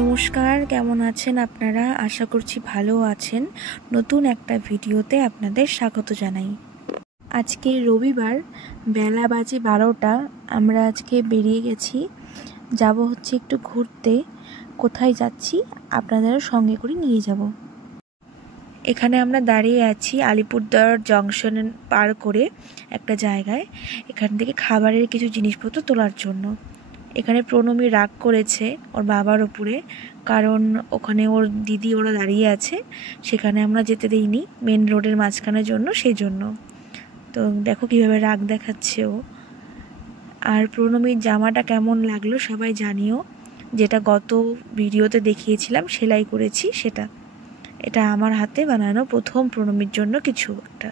নমস্কার, কেমন আছেন আপনারা? আশা করছি ভালো আছেন। নতুন একটা ভিডিওতে আপনাদের স্বাগত জানাই। আজকে রবিবার, বেলা বাজে 12টা। আমরা আজকে বেরিয়ে গেছি, যাব হচ্ছে একটু ঘুরতে। কোথায় যাচ্ছি আপনাদেরও সঙ্গে করে নিয়ে যাব। এখানে আমরা দাঁড়িয়ে আছি আলিপুরদুয়ার জংশন পার করে একটা জায়গায়। এখান থেকে খাবারের কিছু জিনিসপত্র তোলার জন্য। এখানে প্রণমী রাগ করেছে ওর বাবার ওপরে, কারণ ওখানে ওর দিদি ওরা দাঁড়িয়ে আছে, সেখানে আমরা যেতে দিইনি মেন রোডের মাঝখানের জন্য, সেই জন্য। তো দেখো কীভাবে রাগ দেখাচ্ছে ও। আর প্রণমীর জামাটা কেমন লাগলো সবাই জানিও, যেটা গত ভিডিওতে দেখিয়েছিলাম সেলাই করেছি সেটা। এটা আমার হাতে বানানো প্রথম প্রণমীর জন্য কিছু একটা।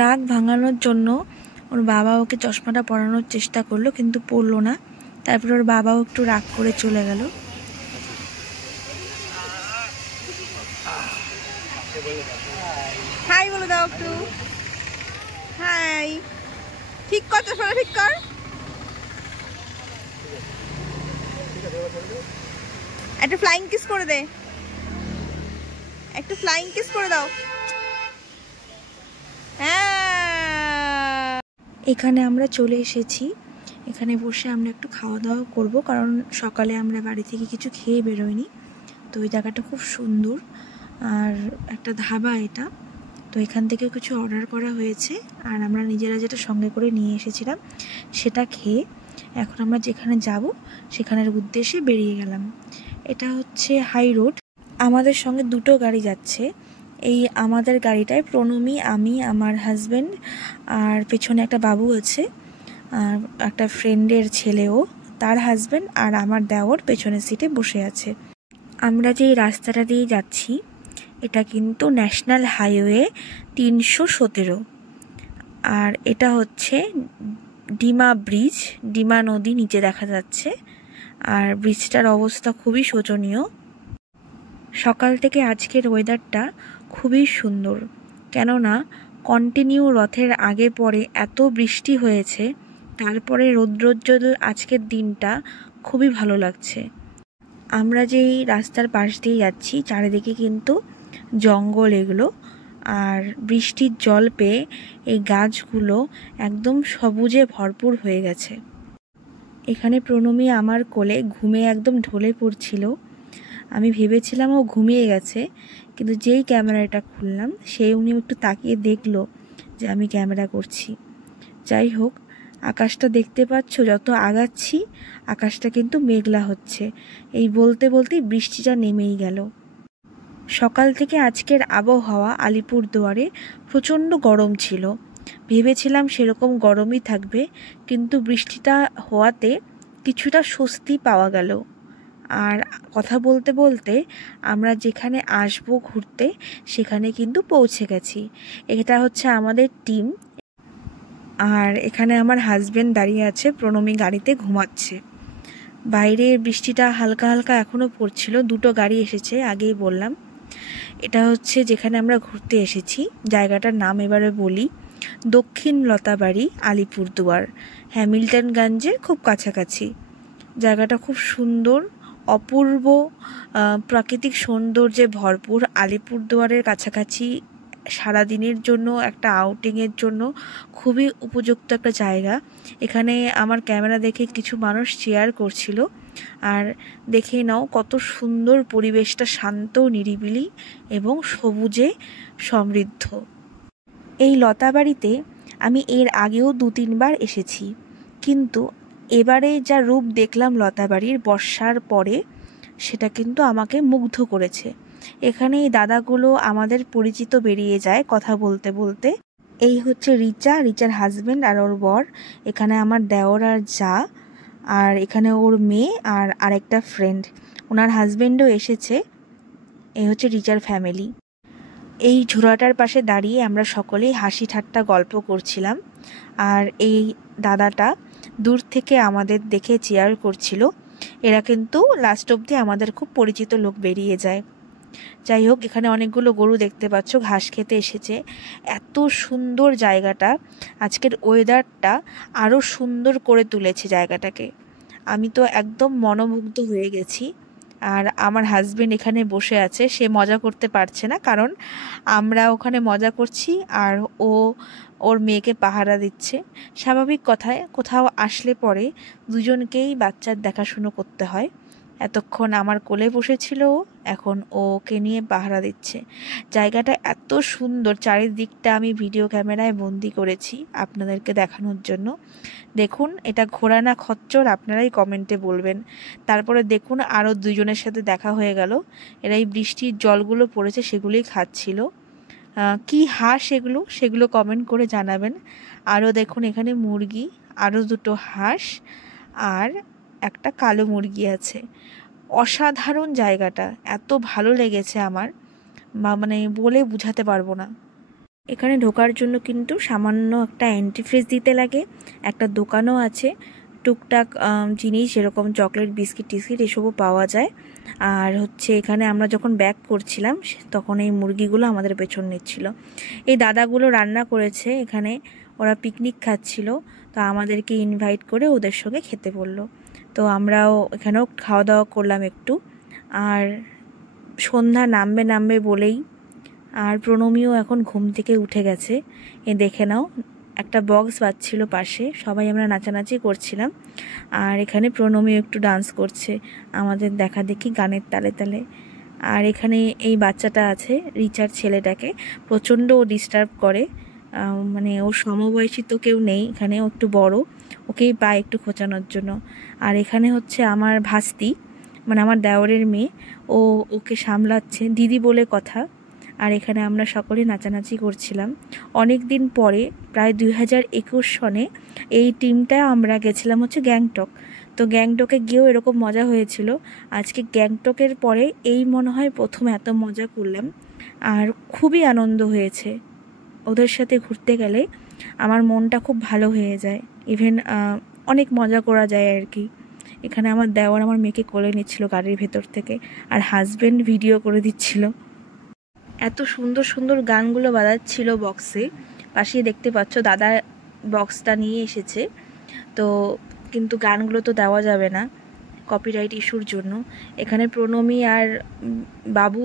রাগ ভাঙানোর জন্য ওর বাবা ওকে চশমাটা পরানোর চেষ্টা করলো, কিন্তু পরলো না। তারপর ওর বাবাও একটু রাগ করে চলে গেল। হাই বলে দাও একটু। হাই, ঠিক কর, চশমাটা ঠিক কর। একটা ফ্লাইং কিস করে দে, একটু ফ্লাইং কিস করে দাও। হ্যাঁ, এখানে আমরা চলে এসেছি। এখানে বসে আমরা একটু খাওয়া দাওয়া করব, কারণ সকালে আমরা বাড়ি থেকে কিছু খেয়ে বেরোইনি। তো ওই জায়গাটা খুব সুন্দর আর একটা ধাবা এটা। তো এখান থেকে কিছু অর্ডার করা হয়েছে, আর আমরা নিজেরা যেটা সঙ্গে করে নিয়ে এসেছিলাম সেটা খেয়ে এখন আমরা যেখানে যাব সেখানের উদ্দেশ্যে বেরিয়ে গেলাম। এটা হচ্ছে হাই রোড। আমাদের সঙ্গে দুটো গাড়ি যাচ্ছে। এই আমাদের গাড়িটায় প্রণমী, আমি, আমার হাজব্যান্ড, আর পেছনে একটা বাবু আছে, আর একটা ফ্রেন্ডের ছেলেও, তার হাজব্যান্ড আর আমার দেওর পেছনের সিটে বসে আছে। আমরা যে রাস্তাটা দিয়ে যাচ্ছি এটা কিন্তু ন্যাশনাল হাইওয়ে 317, আর এটা হচ্ছে ডিমা ব্রিজ। ডিমা নদী নিচে দেখা যাচ্ছে, আর ব্রিজটার অবস্থা খুবই শোচনীয়। সকাল থেকে আজকের ওয়েদারটা খুবই সুন্দর, কেননা কন্টিনিউ রথের আগে পরে এত বৃষ্টি হয়েছে, তারপরে রৌদ্রোজ্জ্বল আজকের দিনটা খুবই ভালো লাগছে। আমরা যেই রাস্তার পাশ দিয়ে যাচ্ছি চারিদিকে কিন্তু জঙ্গল এগুলো, আর বৃষ্টির জল পেয়ে এই গাছগুলো একদম সবুজে ভরপুর হয়ে গেছে। এখানে প্রণমী আমার কোলে ঘুমে একদম ঢলে পড়ছিল। আমি ভেবেছিলাম ও ঘুমিয়ে গেছে, কিন্তু যেই ক্যামেরাটা খুললাম সেই উনি একটু তাকিয়ে দেখলো যে আমি ক্যামেরা করছি। যাই হোক, আকাশটা দেখতে পাচ্ছ, যত আগাচ্ছি আকাশটা কিন্তু মেঘলা হচ্ছে। এই বলতে বলতেই বৃষ্টিটা নেমেই গেল। সকাল থেকে আজকের আবহাওয়া আলিপুরদুয়ারে প্রচণ্ড গরম ছিল। ভেবেছিলাম সেরকম গরমই থাকবে, কিন্তু বৃষ্টিটা হওয়াতে কিছুটা স্বস্তি পাওয়া গেল। আর কথা বলতে বলতে আমরা যেখানে আসবো ঘুরতে সেখানে কিন্তু পৌঁছে গেছি। এটা হচ্ছে আমাদের টিম, আর এখানে আমার হাজব্যান্ড দাঁড়িয়ে আছে, প্রণমী গাড়িতে ঘুমাচ্ছে। বাইরে বৃষ্টিটা হালকা হালকা এখনও পড়ছিল। দুটো গাড়ি এসেছে, আগেই বললাম। এটা হচ্ছে যেখানে আমরা ঘুরতে এসেছি, জায়গাটার নাম এবারে বলি, দক্ষিণ লতাবাড়ি, আলিপুরদুয়ার, হ্যামিল্টনগঞ্জের খুব কাছাকাছি। জায়গাটা খুব সুন্দর, অপূর্ব প্রাকৃতিক সৌন্দর্যে ভরপুর। আলিপুরদুয়ারের কাছাকাছি সারাদিনের জন্য একটা আউটিংয়ের জন্য খুবই উপযুক্ত একটা জায়গা। এখানে আমার ক্যামেরা দেখে কিছু মানুষ শেয়ার করছিল, আর দেখে নাও কত সুন্দর পরিবেশটা, শান্ত, নিরিবিলি এবং সবুজে সমৃদ্ধ। এই লতাবাড়িতে আমি এর আগেও 2-3 বার এসেছি, কিন্তু এবারে যা রূপ দেখলাম লতাবাড়ির বর্ষার পরে, সেটা কিন্তু আমাকে মুগ্ধ করেছে। এখানে এই দাদাগুলো আমাদের পরিচিত বেরিয়ে যায় কথা বলতে বলতে। এই হচ্ছে রিচার হাজব্যান্ড আর ওর বর। এখানে আমার দেওর আর যা, আর এখানে ওর মেয়ে আর আরেকটা ফ্রেন্ড, ওনার হাজব্যান্ডও এসেছে। এই হচ্ছে রিচার ফ্যামিলি। এই ঝোড়াটার পাশে দাঁড়িয়ে আমরা সকলেই হাসি ঠাট্টা গল্প করছিলাম, আর এই দাদাটা দূর থেকে আমাদের দেখে চিয়ার করছিল। এরা কিন্তু লাস্ট অবধি আমাদের খুব পরিচিত লোক বেরিয়ে যায়। যাই হোক, এখানে অনেকগুলো গরু দেখতে পাচ্ছ ঘাস খেতে এসেছে। এত সুন্দর জায়গাটা, আজকের ওয়েদারটা আরও সুন্দর করে তুলেছে জায়গাটাকে। আমি তো একদম মনোমুগ্ধ হয়ে গেছি। আর আমার হাজবেন্ড এখানে বসে আছে, সে মজা করতে পারছে না, কারণ আমরা ওখানে মজা করছি আর ও ওর মেয়েকে পাহারা দিচ্ছে। স্বাভাবিক কথায় কোথাও আসলে পরে দুজনকেই বাচ্চার দেখাশুনো করতে হয়। এতক্ষণ আমার কোলে বসেছিল, এখন ওকে নিয়ে পাহারা দিচ্ছে। জায়গাটা এত সুন্দর, চারিদিকটা আমি ভিডিও ক্যামেরায় বন্দি করেছি আপনাদেরকে দেখানোর জন্য। দেখুন এটা ঘোড়া না খচ্চর, আপনারাই কমেন্টে বলবেন। তারপরে দেখুন আরও দুজনের সাথে দেখা হয়ে গেল, এরা এই বৃষ্টির জলগুলো পড়েছে সেগুলোই খাচ্ছিল। কি হাঁস সেগুলো কমেন্ট করে জানাবেন। আরও দেখুন এখানে মুরগি, আরও দুটো হাঁস আর একটা কালো মুরগি আছে। অসাধারণ জায়গাটা, এত ভালো লেগেছে আমার, মানে বলে বুঝাতে পারবো না। এখানে ঢোকার জন্য কিন্তু সামান্য একটা এন্ট্রি ফিস দিতে লাগে। একটা দোকানও আছে, টুকটাক জিনিস যেরকম চকলেট, বিস্কিট টিস্কিট এসবও পাওয়া যায়। আর হচ্ছে এখানে আমরা যখন ব্যাক করছিলাম তখন এই মুরগিগুলো আমাদের পেছন নিচ্ছিল। এই দাদাগুলো রান্না করেছে এখানে, ওরা পিকনিক খাচ্ছিল, তো আমাদেরকে ইনভাইট করে ওদের সঙ্গে খেতে বললো। তো আমরাও এখানেও খাওয়া দাওয়া করলাম একটু। আর সন্ধ্যা নামবে বলেই, আর প্রণমীও এখন ঘুম থেকে উঠে গেছে। দেখে নাও একটা বক্স বাজছিল পাশে, সবাই আমরা নাচানাচি করছিলাম। আর এখানে প্রণমীও একটু ডান্স করছে আমাদের দেখা দেখি গানের তালে তালে। আর এখানে এই বাচ্চাটা আছে, রিচার ছেলেটাকে প্রচণ্ড ডিস্টার্ব করে, মানে ওর সমবয়সী তো কেউ নেই এখানে, ও একটু বড়, ওকেই পায় একটু খোঁচানোর জন্য। আর এখানে হচ্ছে আমার ভাস্তি, মানে আমার দেওরের মেয়ে, ওকে সামলাচ্ছে, দিদি বলে কথা। আর এখানে আমরা সকলে নাচানাচি করছিলাম। অনেক দিন পরে, প্রায় 2021 সনে এই টিমটা আমরা গেছিলাম হচ্ছে গ্যাংটক। তো গ্যাংটকে গিয়েও এরকম মজা হয়েছিল। আজকে গ্যাংটকের পরে এই মনে হয় প্রথম এত মজা করলাম, আর খুবই আনন্দ হয়েছে। ওদের সাথে ঘুরতে গেলে আমার মনটা খুব ভালো হয়ে যায়, ইভেন অনেক মজা করা যায় আর কি। এখানে আমার দেওর আমার মেয়েকে কোলে নিচ্ছিল গাড়ির ভেতর থেকে, আর হাজব্যান্ড ভিডিও করে দিচ্ছিল। এত সুন্দর সুন্দর গানগুলো বাজাচ্ছিল বক্সে, পাশেই দেখতে পাচ্ছ দাদা বক্সটা নিয়ে এসেছে। তো কিন্তু গানগুলো তো দেওয়া যাবে না কপিরাইট ইস্যুর জন্য। এখানে প্রণমী আর বাবু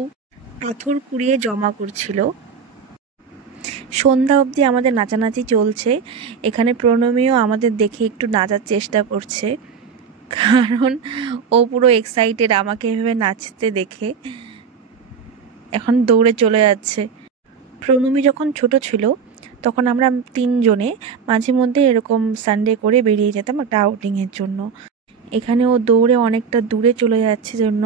পাথর কুড়িয়ে জমা করছিল। সন্ধ্যা অবধি আমাদের নাচানাচি চলছে। এখানে প্রণমীও আমাদের দেখে একটু নাচার চেষ্টা করছে, কারণ ও পুরো এক্সাইটেড আমাকে এভাবে নাচতে দেখে, এখন দৌড়ে চলে যাচ্ছে। প্রণমী যখন ছোট ছিল তখন আমরা তিনজনে মাঝে মধ্যে এরকম সানডে করে বেরিয়ে যেতাম একটা আউটিংয়ের জন্য। এখানে ও দৌড়ে অনেকটা দূরে চলে যাচ্ছে জন্য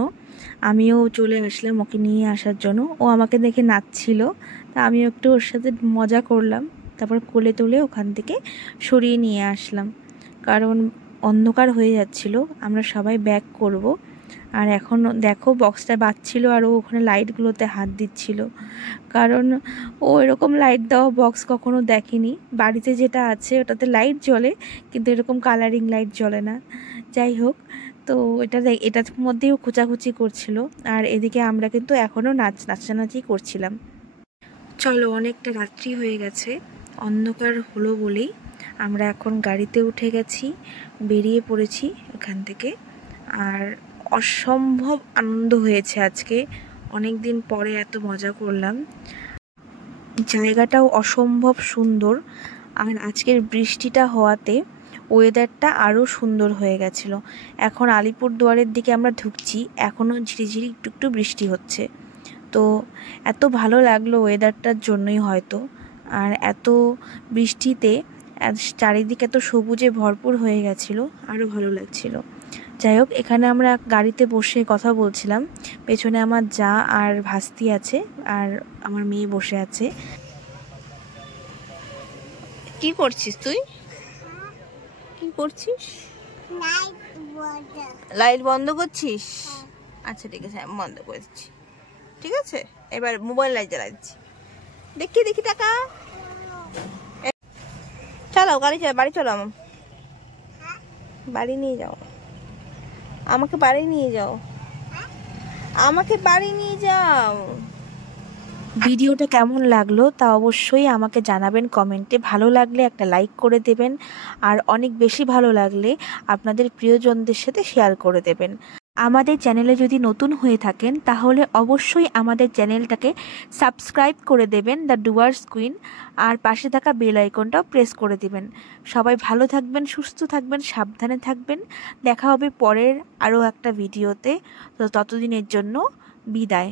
আমিও চলে আসলাম ওকে নিয়ে আসার জন্য। ও আমাকে দেখে নাচছিল, তা আমিও একটু ওর সাথে মজা করলাম। তারপর কোলে তুলে ওখান থেকে সরিয়ে নিয়ে আসলাম, কারণ অন্ধকার হয়ে যাচ্ছিল, আমরা সবাই ব্যাক করব। আর এখন দেখো বক্সটা বাজছিল আর ও ওখানে লাইটগুলোতে হাত দিচ্ছিল, কারণ ও এরকম লাইট দেওয়া বক্স কখনো দেখেনি। বাড়িতে যেটা আছে ওটাতে লাইট জ্বলে, কিন্তু এরকম কালারিং লাইট জ্বলে না। যাই হোক, তো এটার মধ্যেও খোঁচাখুচি করছিল, আর এদিকে আমরা কিন্তু এখনও নাচানাচি করছিলাম। চলো, অনেকটা রাত্রি হয়ে গেছে, অন্ধকার হলো বলেই আমরা এখন গাড়িতে উঠে গেছি, বেরিয়ে পড়েছি এখান থেকে। আর অসম্ভব আনন্দ হয়েছে আজকে, অনেক দিন পরে এত মজা করলাম। জায়গাটাও অসম্ভব সুন্দর, আর আজকের বৃষ্টিটা হওয়াতে ওয়েদারটা আরও সুন্দর হয়ে গেছিলো। এখন আলিপুরদুয়ারের দিকে আমরা ঢুকছি, এখনও ঝিরিঝিরি একটু একটু বৃষ্টি হচ্ছে। তো এত ভালো লাগলো ওয়েদারটার জন্যই হয়তো, আর এত বৃষ্টিতে চারিদিকে এত সবুজে ভরপুর হয়ে গেছিলো, আরও ভালো লাগছিলো। যাই হোক, এখানে আমরা গাড়িতে বসে কথা বলছিলাম, পেছনে আমার যা আর ভাস্তি আছে, আর আমার মেয়ে বসে আছে। কি করছিস তুই? কি করছিস? লাইট বন্ধ করছিস? আচ্ছা ঠিক আছে, আমি বন্ধ করে দিচ্ছি। ঠিক আছে, এবার মোবাইল লাইট জ্বালা দিচ্ছি। দেখি টাকা চালাও, গাড়ি চালাও, বাড়ি চলো, বাড়ি নিয়ে যাও, আমাকে বাড়ি নিয়ে যাও, আমাকে বাড়ি নিয়ে যাও। ভিডিওটা কেমন লাগলো তা অবশ্যই আমাকে জানাবেন কমেন্টে। ভালো লাগলে একটা লাইক করে দেবেন, আর অনেক বেশি ভালো লাগলে আপনাদের প্রিয়জনদের সাথে শেয়ার করে দেবেন। আমাদের চ্যানেলে যদি নতুন হয়ে থাকেন তাহলে অবশ্যই আমাদের চ্যানেলটাকে সাবস্ক্রাইব করে দেবেন দ্য ডুয়ার্স কুইন, আর পাশে থাকা বেল আইকনটাও প্রেস করে দেবেন। সবাই ভালো থাকবেন, সুস্থ থাকবেন, সাবধানে থাকবেন। দেখা হবে পরের আরও একটা ভিডিওতে। তো ততদিনের জন্য বিদায়।